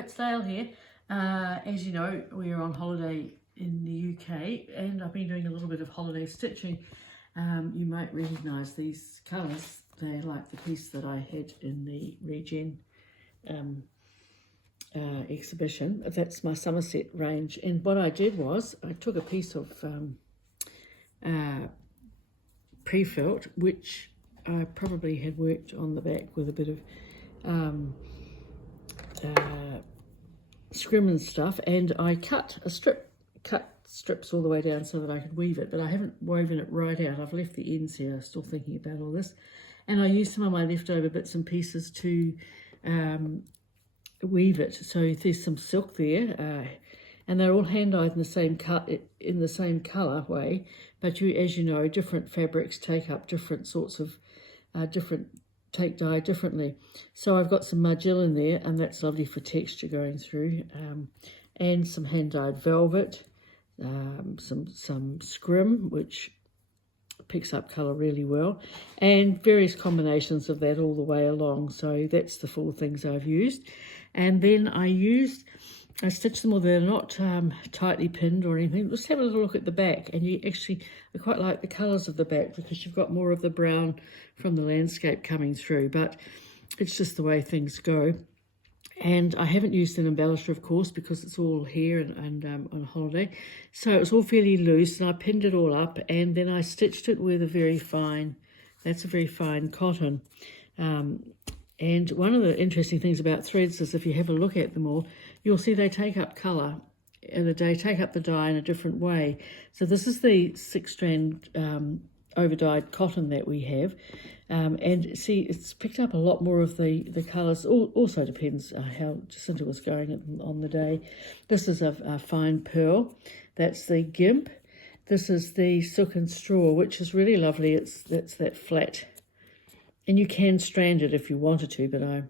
it's Dale here. As you know, we are on holiday in the UK and I've been doing a little bit of holiday stitching. You might recognise these colours. They're like the piece that I had in the Regen exhibition. That's my Somerset range. And what I did was I took a piece of pre-felt, which I probably had worked on the back with a bit of scrim and stuff, and I cut strips all the way down so that I could weave it, but I haven't woven it right out. I've left the ends here, still thinking about all this, and I used some of my leftover bits and pieces to weave it. So there's some silk there, and they're all hand dyed in the same colour way, but as you know, different fabrics take up different sorts of take dye differently. So I've got some Margiela in there, and that's lovely for texture going through, and some hand dyed velvet, some scrim, which picks up colour really well, and various combinations of that all the way along. So that's the 4 things I've used. And then I stitched them all. They're not tightly pinned or anything. Just have a little look at the back, and I quite like the colours of the back because you've got more of the brown from the landscape coming through, but it's just the way things go. And I haven't used an embellisher, of course, because it's all here and on holiday. So it was all fairly loose, and I pinned it all up, and then I stitched it with a very fine cotton. And one of the interesting things about threads is if you have a look at them all, you'll see they take up colour and they take up the dye in a different way. So this is the 6-strand over-dyed cotton that we have. And see, it's picked up a lot more of the colours. Also depends how Jacinta was going on the day. This is a fine pearl. That's the gimp. This is the silk and straw, which is really lovely. That's that flat. And you can strand it if you wanted to, but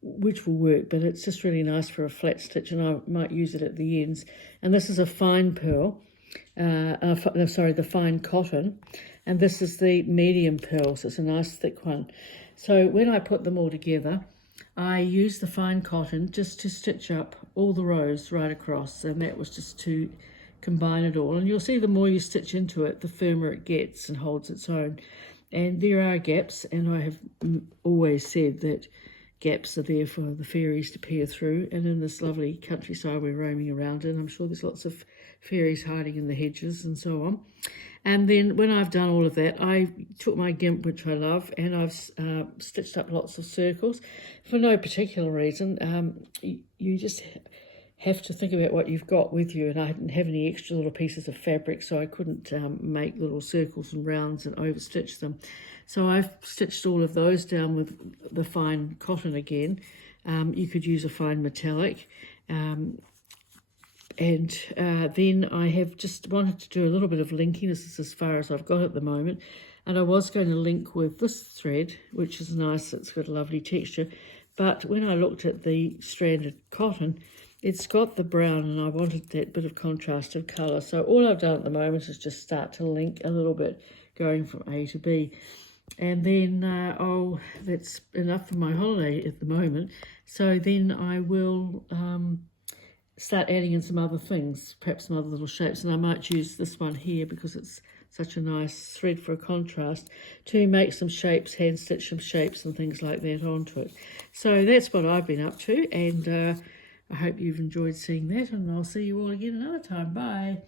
which will work, but it's just really nice for a flat stitch, and I might use it at the ends. And this is a fine pearl, the fine cotton, and this is the medium pearl, so it's a nice thick one. So when I put them all together, I used the fine cotton just to stitch up all the rows right across, and that was just to combine it all. And you'll see the more you stitch into it, the firmer it gets and holds its own. And there are gaps, and I have always said that gaps are there for the fairies to peer through. And in this lovely countryside we're roaming around in, I'm sure there's lots of fairies hiding in the hedges and so on. And then when I've done all of that, I took my gimp, which I love, and I've stitched up lots of circles for no particular reason. You just have to think about what you've got with you, and I didn't have any extra little pieces of fabric, so I couldn't make little circles and rounds and overstitch them. So I've stitched all of those down with the fine cotton again. You could use a fine metallic, and then I have just wanted to do a little bit of linking. This is as far as I've got at the moment, and I was going to link with this thread, which is nice. It's got a lovely texture, but when I looked at the stranded cotton, it's got the brown, and I wanted that bit of contrast of colour. So all I've done at the moment is just start to link a little bit, going from A to B. And then, that's enough for my holiday at the moment. So then I will start adding in some other things, perhaps some other little shapes. And I might use this one here because it's such a nice thread for a contrast, to make some shapes, hand stitch some shapes and things like that onto it. So that's what I've been up to, and I hope you've enjoyed seeing that, and I'll see you all again another time. Bye.